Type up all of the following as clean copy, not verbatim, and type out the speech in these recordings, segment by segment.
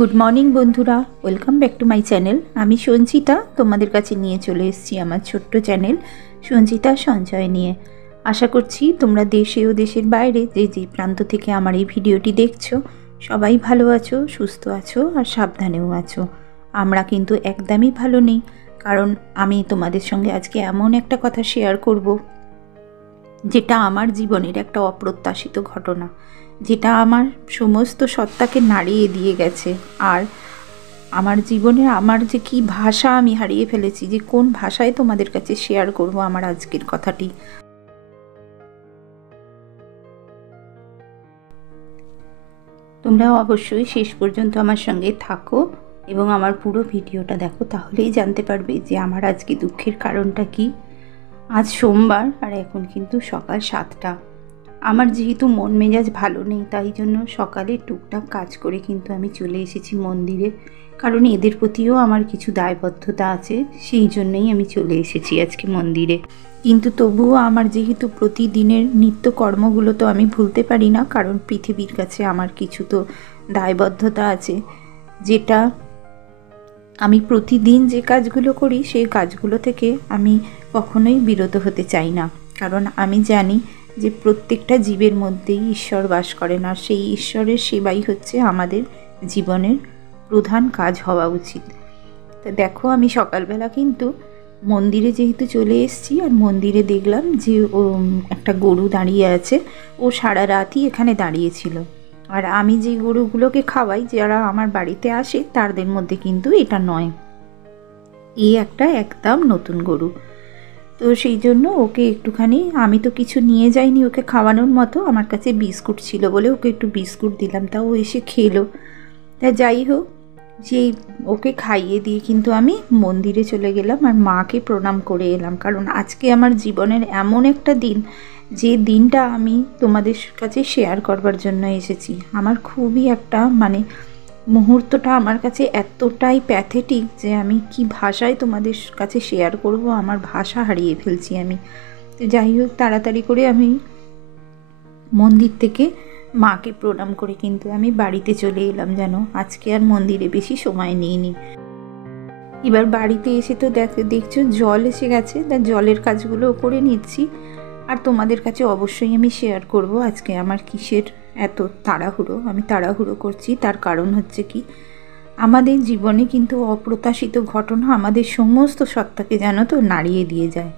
Good morning বন্ধুরা, welcome back to my channel. আমি সঞ্চিতা তোমাদের কাছে নিয়ে চলে এসেছি আমার ছোট্ট চ্যানেল সঞ্চিতা সঞ্চয় নিয়ে। আশা করছি তোমরা দেশে ও দেশের বাইরে যে যে প্রান্ত থেকে আমার এই ভিডিওটি দেখছো সবাই ভালো আছো, সুস্থ আছো আর সাবধানেও আছো। আমরা কিন্তু একদমই ভালো নেই, কারণ আমি তোমাদের সঙ্গে আজকে এমন একটা কথা শেয়ার করব যেটা আমার জীবনের একটা অপ্রত্যাশিত ঘটনা, যেটা আমার সমস্ত সত্তাকে নাড়িয়ে দিয়ে গেছে। আর আমার জীবনে আমার যে কি ভাষা আমি হারিয়ে ফেলেছি, যে কোন ভাষায় তোমাদের কাছে শেয়ার করব আমার আজকের কথাটি। তোমরা অবশ্যই শেষ পর্যন্ত আমার সঙ্গে থাকো এবং আমার পুরো ভিডিওটা দেখো, তাহলেই জানতে পারবে যে আমার আজকে দুঃখের কারণটা কি। আজ সোমবার আর এখন কিন্তু সকাল 7টা। আমার যেহেতু মন মেজাজ ভালো নেই, তাই জন্য সকালে টুকটাক কাজ করে কিন্তু আমি চলে এসেছি মন্দিরে, কারণ এদের প্রতিও আমার কিছু দায়বদ্ধতা আছে, সেই জন্যই আমি চলে এসেছি আজকে মন্দিরে। কিন্তু তবুও আমার যেহেতু প্রতিদিনের নিত্যকর্মগুলো তো আমি ভুলতে পারি না, কারণ পৃথিবীর কাছে আমার কিছু তো দায়বদ্ধতা আছে, যেটা আমি প্রতিদিন যে কাজগুলো করি সেই কাজগুলো থেকে আমি কখনোই বিরত হতে চাই না। কারণ আমি জানি যে প্রত্যেকটা জীবের মধ্যেই ঈশ্বর বাস করেন, আর সেই ঈশ্বরের সেবাই হচ্ছে আমাদের জীবনের প্রধান কাজ হওয়া উচিত। তো দেখো, আমি সকালবেলা কিন্তু মন্দিরে যেহেতু চলে এসেছি, আর মন্দিরে দেখলাম যে একটা গরু দাঁড়িয়ে আছে। ও সারা রাতই এখানে দাঁড়িয়েছিল। আর আমি যে গরুগুলোকে খাওয়াই, যারা আমার বাড়িতে আসে, তাদের মধ্যে কিন্তু এটা নয়, এই একটা একদম নতুন গরু। তো সেই জন্য ওকে একটুখানি, আমি তো কিছু নিয়ে যাইনি ওকে খাওয়ানোর মতো, আমার কাছে বিস্কুট ছিল বলে ওকে একটু বিস্কুট দিলাম, তাও ও এসে খেলো। তা যাই হোক, যেই ওকে খাইয়ে দিয়ে কিন্তু আমি মন্দিরে চলে গেলাম আর মাকে প্রণাম করে এলাম। কারণ আজকে আমার জীবনের এমন একটা দিন, যে দিনটা আমি তোমাদের কাছে শেয়ার করবার জন্য এসেছি। আমার খুবই একটা মুহূর্তটা আমার কাছে এতটাই প্যাথেটিক যে আমি কি ভাষায় তোমাদের কাছে শেয়ার করব, আমার ভাষা হারিয়ে ফেলছি আমি। তো যাই হোক, তাড়াতাড়ি করে আমি মন্দির থেকে মাকে প্রণাম করে কিন্তু আমি বাড়িতে চলে এলাম। যেন আজকে আর মন্দিরে বেশি সময় নিইনি। এবার বাড়িতে এসে তো দেখছো জল এসে গেছে, তা জলের কাজগুলো করে নিচ্ছি। আর তোমাদের কাছে অবশ্যই আমি শেয়ার করব আজকে আমার কিসের এত তাড়াহুড়ো। আমি তাড়াহুড়ো করছি, তার কারণ হচ্ছে কি, আমাদের জীবনে কিন্তু অপ্রত্যাশিত ঘটনা আমাদের সমস্ত সত্তাকে যেন তো নাড়িয়ে দিয়ে যায়।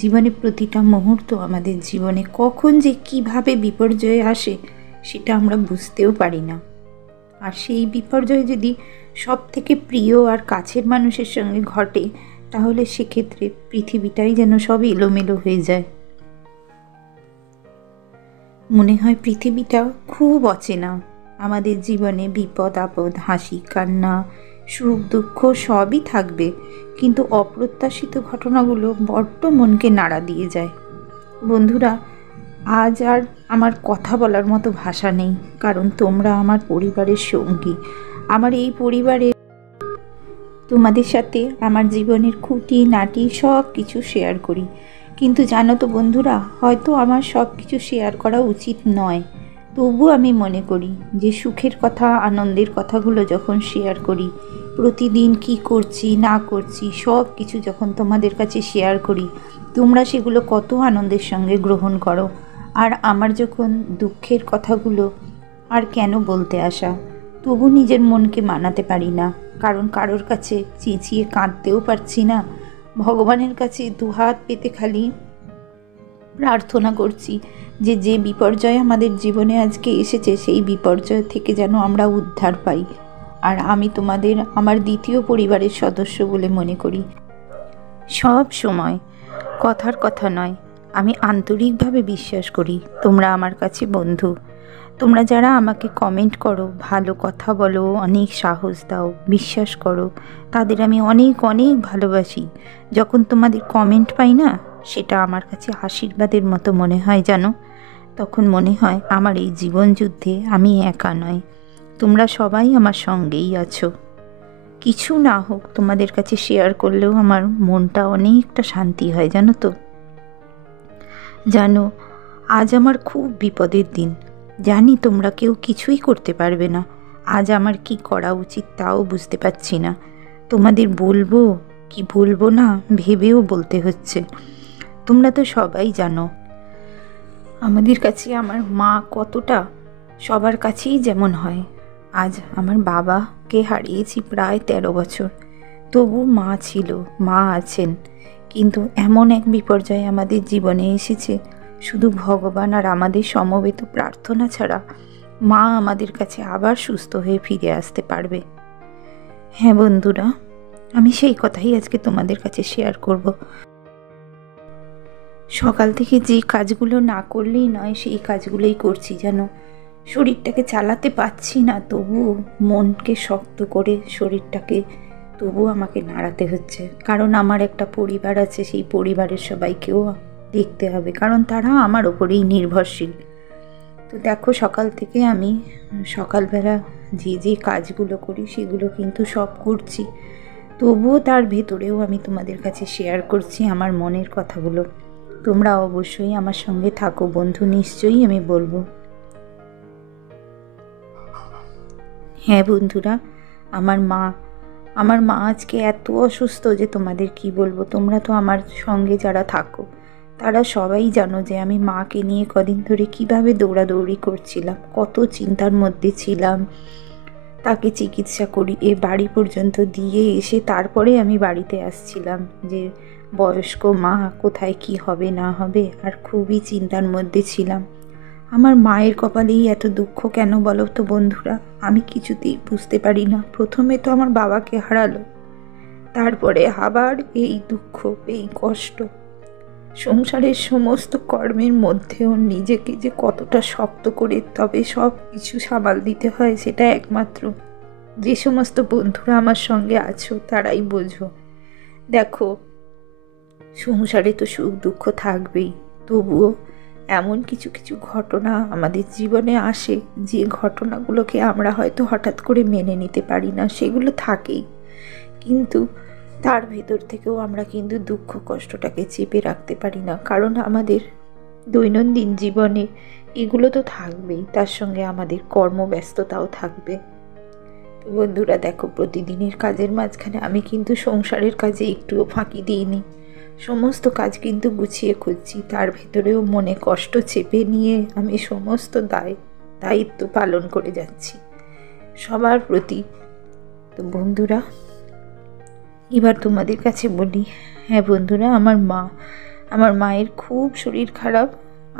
জীবনে প্রতিটা মুহূর্ত আমাদের জীবনে কখন যে কিভাবে বিপর্যয় আসে সেটা আমরা বুঝতেও পারি না। আর সেই বিপর্যয় যদি সব থেকে প্রিয় আর কাছের মানুষের সঙ্গে ঘটে, তাহলে সেক্ষেত্রে পৃথিবীটাই যেন সব এলোমেলো হয়ে যায়। মনে হয় পৃথিবীটা খুব অচেনা। আমাদের জীবনে বিপদ আপদ, হাসি কান্না, সুখ দুঃখ সবই থাকবে, কিন্তু অপ্রত্যাশিত ঘটনাগুলো বড্ড মনকে নাড়া দিয়ে যায়। বন্ধুরা, আজ আর আমার কথা বলার মতো ভাষা নেই, কারণ তোমরা আমার পরিবারের সঙ্গী। আমার এই পরিবারে তোমাদের সাথে আমার জীবনের খুঁটি নাটি সব কিছু শেয়ার করি। কিন্তু জানো তো বন্ধুরা, হয়তো আমার সব কিছু শেয়ার করা উচিত নয়, তবু আমি মনে করি যে সুখের কথা, আনন্দের কথাগুলো যখন শেয়ার করি, প্রতিদিন কি করছি না করছি সব কিছু যখন তোমাদের কাছে শেয়ার করি, তোমরা সেগুলো কত আনন্দের সঙ্গে গ্রহণ করো। আর আমার যখন দুঃখের কথাগুলো আর কেন বলতে আসা, তবু নিজের মনকে মানাতে পারি না, কারণ কারোর কাছে চেঁচিয়ে কাঁদতেও পারছি না। ভগবানের কাছে দুহাত পেতে খালি প্রার্থনা করছি যে যে বিপর্যয় আমাদের জীবনে আজকে এসেছে, সেই বিপর্যয় থেকে যেন আমরা উদ্ধার পাই। আর আমি তোমাদের আমার দ্বিতীয় পরিবারের সদস্য বলে মনে করি। সব সময় কথার কথা নয়, আমি আন্তরিকভাবে বিশ্বাস করি তোমরা আমার কাছে বন্ধু। তোমরা যারা আমাকে কমেন্ট করো, ভালো কথা বলো, অনেক সাহস দাও, বিশ্বাস করো, তাদের আমি অনেক অনেক ভালোবাসি। যখন তোমাদের কমেন্ট পাই না, সেটা আমার কাছে আশীর্বাদের মতো মনে হয় জানো। তখন মনে হয় আমার এই জীবন যুদ্ধে আমি একা নয়, তোমরা সবাই আমার সঙ্গেই আছো। কিছু না হোক, তোমাদের কাছে শেয়ার করলেও আমার মনটা অনেকটা শান্তি হয় জানো তো। জানো, আজ আমার খুব বিপদের দিন। জানি তোমরা কেউ কিছুই করতে পারবে না, আজ আমার কি করা উচিত তাও বুঝতে পারছি না। তোমাদের বলবো কি বলবো না ভেবেও বলতে হচ্ছে। তোমরা তো সবাই জানো আমাদের কাছে আমার মা কতটা, সবার কাছেই যেমন হয়। আজ আমার বাবাকে হারিয়েছি প্রায় 13 বছর, তবু মা ছিল, মা আছেন। কিন্তু এমন এক বিপর্যয় আমাদের জীবনে এসেছে, শুধু ভগবান আর আমাদের সমবেত প্রার্থনা ছাড়া মা আমাদের কাছে আবার সুস্থ হয়ে ফিরে আসতে পারবে। হ্যাঁ বন্ধুরা, আমি সেই কথাই আজকে তোমাদের কাছে শেয়ার করব। সকাল থেকে যে কাজগুলো না করলেই নয় সেই কাজগুলোই করছি, যেন শরীরটাকে চালাতে পারছি না, তবুও মনকে শক্ত করে শরীরটাকে তবুও আমাকে নাড়াতে হচ্ছে। কারণ আমার একটা পরিবার আছে, সেই পরিবারের সবাইকেও দেখতে হবে, কারণ তারা আমার ওপরেই নির্ভরশীল। তো দেখো, সকাল থেকে আমি সকালবেলা যে কাজগুলো করি সেগুলো কিন্তু সব করছি, তবুও তার ভেতরেও আমি তোমাদের কাছে শেয়ার করছি আমার মনের কথাগুলো। তোমরা অবশ্যই আমার সঙ্গে থাকো বন্ধু, নিশ্চয়ই আমি বলবো। হ্যাঁ বন্ধুরা, আমার মা আজকে এত অসুস্থ যে তোমাদের কি বলবো। তোমরা তো আমার সঙ্গে যারা থাকো তারা সবাই জানো যে আমি মাকে নিয়ে কদিন ধরে কিভাবে দৌড়াদৌড়ি করছিলাম, কত চিন্তার মধ্যে ছিলাম। তাকে চিকিৎসা করি এ বাড়ি পর্যন্ত দিয়ে এসে তারপরে আমি বাড়িতে আসছিলাম যে বয়স্ক মা কোথায় কি হবে না হবে, আর খুবই চিন্তার মধ্যে ছিলাম। আমার মায়ের কপালেই এত দুঃখ কেন বলো তো বন্ধুরা, আমি কিছুতেই বুঝতে পারি না। প্রথমে তো আমার বাবাকে হারালো, তারপরে আবার এই দুঃখ, এই কষ্ট। সংসারের সমস্ত কর্মের মধ্যেও নিজেকে যে কতটা শক্ত করে তবে সব কিছু সামাল দিতে হয়, সেটা একমাত্র যে সমস্ত বন্ধুরা আমার সঙ্গে আছো তারাই বোঝো। দেখো, সংসারে তো সুখ দুঃখ থাকবেই, তবুও এমন কিছু কিছু ঘটনা আমাদের জীবনে আসে যে ঘটনাগুলোকে আমরা হয়তো হঠাৎ করে মেনে নিতে পারি না, সেগুলো থাকেই। কিন্তু তার ভেতর থেকেও আমরা কিন্তু দুঃখ কষ্টটাকে চেপে রাখতে পারি না, কারণ আমাদের দৈনন্দিন জীবনে এগুলো তো থাকবেই, তার সঙ্গে আমাদের কর্মব্যস্ততাও থাকবে। তো বন্ধুরা দেখো, প্রতিদিনের কাজের মাঝখানে আমি কিন্তু সংসারের কাজে একটুও ফাঁকি দিইনি, সমস্ত কাজ কিন্তু গুছিয়ে খুঁজছি। তার ভেতরেও মনে কষ্ট চেপে নিয়ে আমি সমস্ত দায়িত্ব পালন করে যাচ্ছি সবার প্রতি। তো বন্ধুরা, এবার তোমাদের কাছে বলি, হ্যাঁ বন্ধুরা, আমার মায়ের খুব শরীর খারাপ।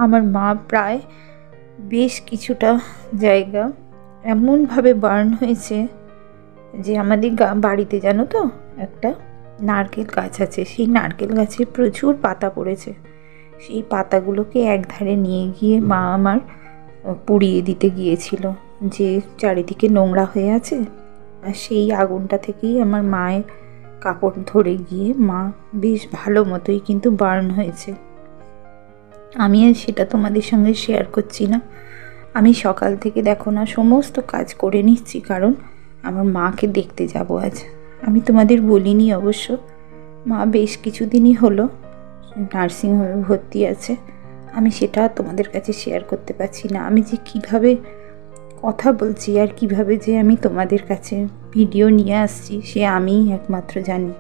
আমার মা প্রায় বেশ কিছুটা জায়গা এমনভাবে বার্ন হয়েছে যে আমাদের বাড়িতে জানো তো একটা নারকেল গাছ আছে, সেই নারকেল গাছে প্রচুর পাতা পড়েছে। সেই পাতাগুলোকে একধারে নিয়ে গিয়ে মা আমার পুড়িয়ে দিতে গিয়েছিল, যে চারিদিকে নোংরা হয়ে আছে। আর সেই আগুনটা থেকেই আমার মায়ের কাপড় ধরে গিয়ে মা বেশ ভালো মতোই কিন্তু বার্ন হয়েছে। আমি আর সেটা তোমাদের সঙ্গে শেয়ার করছি না। আমি সকাল থেকে দেখো না সমস্ত কাজ করে নিচ্ছি, কারণ আমার মাকে দেখতে যাব আজ। আমি তোমাদের বলিনি অবশ্য, মা বেশ কিছুদিনই হলো নার্সিংহোমে ভর্তি আছে। আমি সেটা তোমাদের কাছে শেয়ার করতে পারছি না। আমি যে কিভাবে কথা বলছি আর কিভাবে যে আমি তোমাদের কাছে ভিডিও নিয়ে আসছি সে আমিই একমাত্র জানি।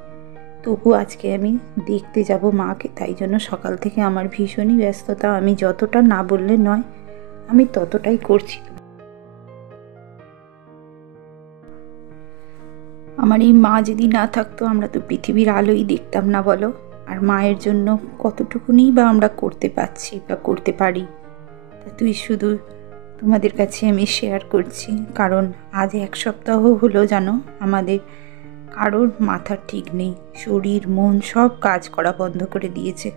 তবু আজকে আমি দেখতে যাব মাকে, তাই জন্য সকাল থেকে আমার ভীষণই ব্যস্ততা। আমি যতটা না বললে নয়, আমি ততটাই করছি। আমার এই মা যদি না থাকতো আমরা তো পৃথিবীর আলোই দেখতাম না বলো। আর মায়ের জন্য কতটুকুনি বা আমরা করতে পারছি বা করতে পারি, তা শুধু তোমাদের কাছে আমি শেয়ার করছি। কারণ আজ 1 সপ্তাহ হলো জানো, আমাদের কারোর মাথার ঠিক নেই, শরীর মন সব কাজ করা বন্ধ করে দিয়েছে।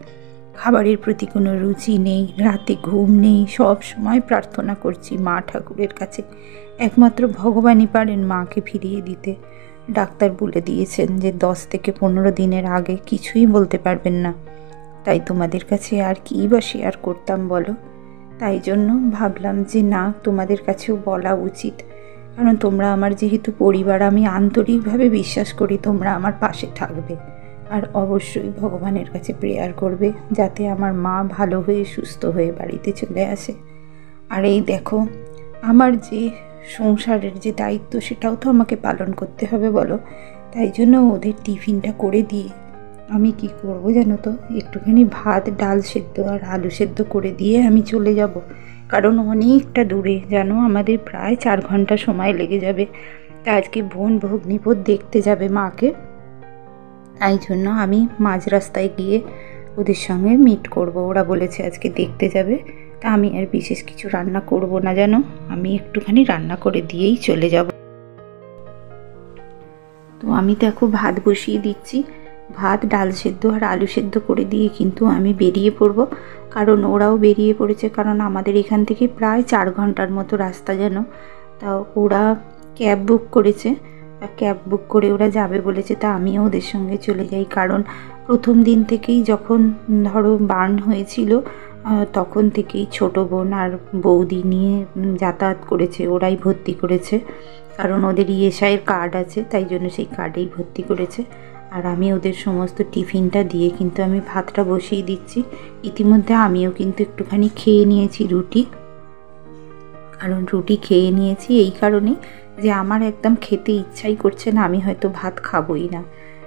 খাবারের প্রতি কোনো রুচি নেই, রাতে ঘুম নেই, সব সময় প্রার্থনা করছি মা ঠাকুরের কাছে। একমাত্র ভগবানই পারেন মাকে ফিরিয়ে দিতে। ডাক্তার বলে দিয়েছেন যে 10 থেকে 15 দিনের আগে কিছুই বলতে পারবেন না। তাই তোমাদের কাছে আর কী বা শেয়ার করতাম বলো। তাই জন্য ভাবলাম যে না, তোমাদের কাছেও বলা উচিত, কারণ তোমরা আমার যেহেতু পরিবার, আমি আন্তরিকভাবে বিশ্বাস করি তোমরা আমার পাশে থাকবে। আর অবশ্যই ভগবানের কাছে প্রেয়ার করবে যাতে আমার মা ভালো হয়ে সুস্থ হয়ে বাড়িতে চলে আসে। আর এই দেখো, আমার যে সংসারের যে দায়িত্ব সেটাও তো আমাকে পালন করতে হবে বলো। তাই জন্য ওদের টিফিনটা করে দিয়ে আমি কি করব জানো তো, একটুখানি ভাত ডাল সেদ্ধ আর আলু সেদ্ধ করে দিয়ে আমি চলে যাব। কারণ অনেকটা দূরে জানো, আমাদের প্রায় 4 ঘন্টা সময় লেগে যাবে। তা আজকে বোন ভগ্নিপতি দেখতে যাবে মাকে, তাই জন্য আমি মাঝ রাস্তায় গিয়ে ওদের সঙ্গে মিট করব। ওরা বলেছে আজকে দেখতে যাবে, তা আমি আর বিশেষ কিছু রান্না করব না জানো, আমি একটুখানি রান্না করে দিয়েই চলে যাব। তো আমি দেখো ভাত বসিয়ে দিচ্ছি, ভাত ডাল সেদ্ধ আর আলু সেদ্ধ করে দিয়ে কিন্তু আমি বেরিয়ে পড়ব। কারণ ওরাও বেরিয়ে পড়েছে, কারণ আমাদের এখান থেকে প্রায় 4 ঘন্টার মতো রাস্তা যেন। তা ওরা ক্যাব বুক করেছে, ক্যাব বুক করে ওরা যাবে বলেছে, তা আমিও ওদের সঙ্গে চলে যাই। কারণ প্রথম দিন থেকেই যখন ধরো বার্ন হয়েছিল তখন থেকেই ছোটো বোন আর বৌদি নিয়ে যাতায়াত করেছে, ওরাই ভর্তি করেছে। কারণ ওদের ইএসআইয়ের কার্ড আছে, তাই জন্য সেই কার্ডেই ভর্তি করেছে। আর আমি ওদের সমস্ত টিফিনটা দিয়ে কিন্তু আমি ভাতটা বসিয়ে দিচ্ছি। ইতিমধ্যে আমিও কিন্তু একটুখানি খেয়ে নিয়েছি রুটি, কারণ রুটি খেয়ে নিয়েছি এই কারণে যে আমার একদম খেতে ইচ্ছাই করছে না, আমি হয়তো ভাত খাবোই না।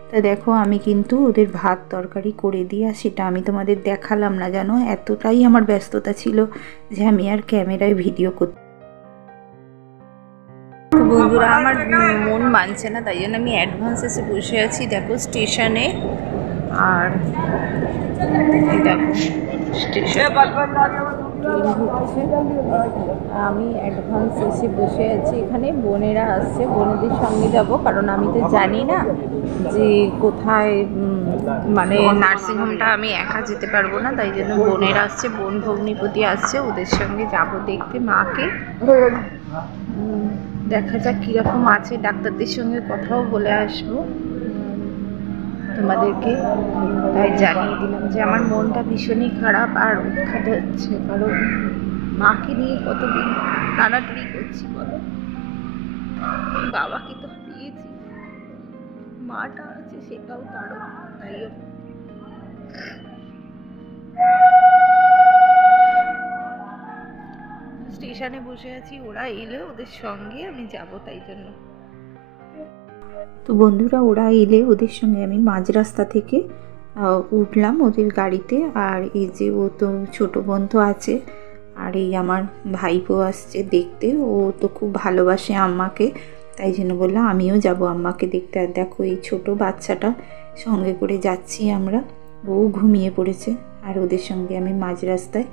তা দেখো আমি কিন্তু ওদের ভাত তরকারি করে দিয়ে, সেটা আমি তোমাদের দেখালাম না জানো, এতটাই আমার ব্যস্ততা ছিল যে আমি আর ক্যামেরায় ভিডিও করতে। তো বন্ধুরা আমার মন মানছে না, তাই জন্য আমি অ্যাডভান্স এসে বসে আছি দেখো স্টেশনে। আর দেখো স্টেশন আমি অ্যাডভান্স এসে বসে আছি এখানে। বোনেরা আসছে, বোনেদের সঙ্গে যাব, কারণ আমি তো জানি না যে কোথায়, মানে নার্সিংহোমটা আমি একা যেতে পারবো না, তাই জন্য বোনেরা আসছে, বোন ভগ্নিপতি আসছে, ওদের সঙ্গে যাব দেখতে মাকে। দেখা যাক কীরকম আছে, ডাক্তারদের সঙ্গে কথাও বলে আসবো তোমাদেরকে। তাই জানিয়ে দিলাম যে আমার মনটা ভীষণই খারাপ আর উৎখাত হচ্ছে, কারণ মাকে নিয়ে কতদিন টানাটানি করছি বলো। বাবাকে তো হারিয়েছি, মাটা আছে সেটাও তারও, তাই স্টেশনে বসে আছি, ওরা এলে ওদের সঙ্গে আমি যাব, তাই জন্য। তো বন্ধুরা ওরা এলে ওদের সঙ্গে আমি মাঝ রাস্তা থেকে উঠলাম ওদের গাড়িতে। আর এই যে ও তো ছোটো বোন তো আছে, আর এই আমার ভাইপো আসছে দেখতে, ও তো খুব ভালোবাসে আম্মাকে, তাই জন্য বললাম আমিও যাব আম্মাকে দেখতে। আর দেখো এই ছোটো বাচ্চাটা সঙ্গে করে যাচ্ছি আমরা, ও ঘুমিয়ে পড়েছে। আর ওদের সঙ্গে আমি মাঝ রাস্তায়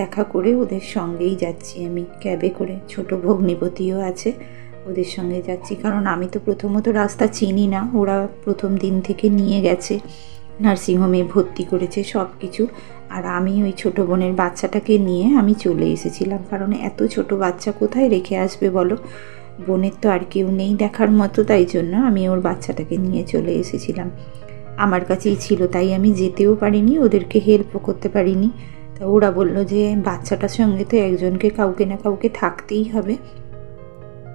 দেখা করে ওদের সঙ্গেই যাচ্ছি আমি ক্যাবে করে। ছোটো ভগ্নিপতিও আছে, ওদের সঙ্গে যাচ্ছি, কারণ আমি তো প্রথমত রাস্তা চিনি না, ওরা প্রথম দিন থেকে নিয়ে গেছে, নার্সিংহোমে ভর্তি করেছে সব কিছু। আর আমি ওই ছোটো বোনের বাচ্চাটাকে নিয়ে আমি চলে এসেছিলাম, কারণ এত ছোট বাচ্চা কোথায় রেখে আসবে বলো, বোনের তো আর কেউ নেই দেখার মতো, তাই জন্য আমি ওর বাচ্চাটাকে নিয়ে চলে এসেছিলাম। আমার কাছেই ছিল, তাই আমি যেতেও পারিনি, ওদেরকে হেল্পও করতে পারিনি। তা ওরা বলল যে বাচ্চাটার সঙ্গে তো একজনকে কাউকে না কাউকে থাকতেই হবে,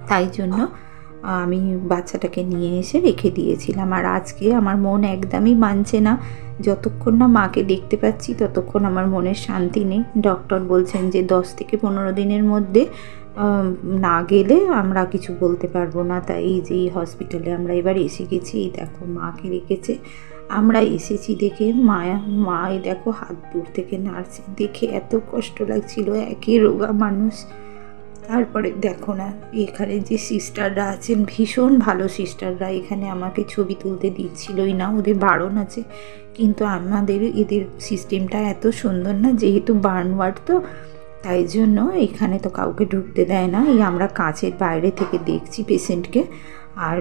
তাই জন্য আমি বাচ্চাটাকে নিয়ে এসে রেখে দিয়েছিলাম। আর আজকে আমার মন একদমই মানছে না, যতক্ষণ না মাকে দেখতে পাচ্ছি ততক্ষণ আমার মনের শান্তি নেই। ডক্টর বলছেন যে 10 থেকে 15 দিনের মধ্যে না গেলে আমরা কিছু বলতে পারবো না। তাই এই যে হসপিটালে আমরা এবার এসে গেছি, দেখো মাকে রেখেছে, আমরা এসেছি দেখে মা দেখো হাত দূর থেকে নাড়ছে, দেখে এত কষ্ট লাগছিল, একই রোগা মানুষ। তারপরে দেখো না এখানে যে সিস্টাররা আছেন, ভীষণ ভালো সিস্টাররা, এখানে আমাকে ছবি তুলতে দিচ্ছিলই না, ওদের বারণ আছে, কিন্তু আমাদের এদের সিস্টেমটা এত সুন্দর না, যেহেতু বার্ন ওয়ার্ড তো তাই জন্য এখানে তো কাউকে ঢুকতে দেয় না। এই আমরা কাঁচের বাইরে থেকে দেখছি পেশেন্টকে, আর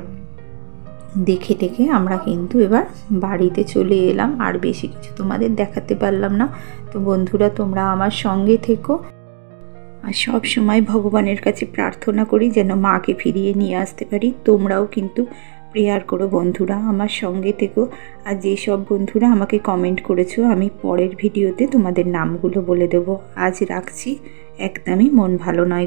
দেখে টেকে আমরা কিন্তু এবার বাড়িতে চলে এলাম। আর বেশি কিছু তোমাদের দেখাতে পারলাম না। তো বন্ধুরা তোমরা আমার সঙ্গে থেকো, আর সব সময় ভগবানের কাছে প্রার্থনা করি যেন মাকে ফিরিয়ে নিয়ে আসতে পারি। তোমরাও কিন্তু প্রেয়ার করো বন্ধুরা, আমার সঙ্গে থেকো। আর যেসব বন্ধুরা আমাকে কমেন্ট করেছো আমি পরের ভিডিওতে তোমাদের নামগুলো বলে দেবো। আজ রাখছি, একদমই মন ভালো নয়।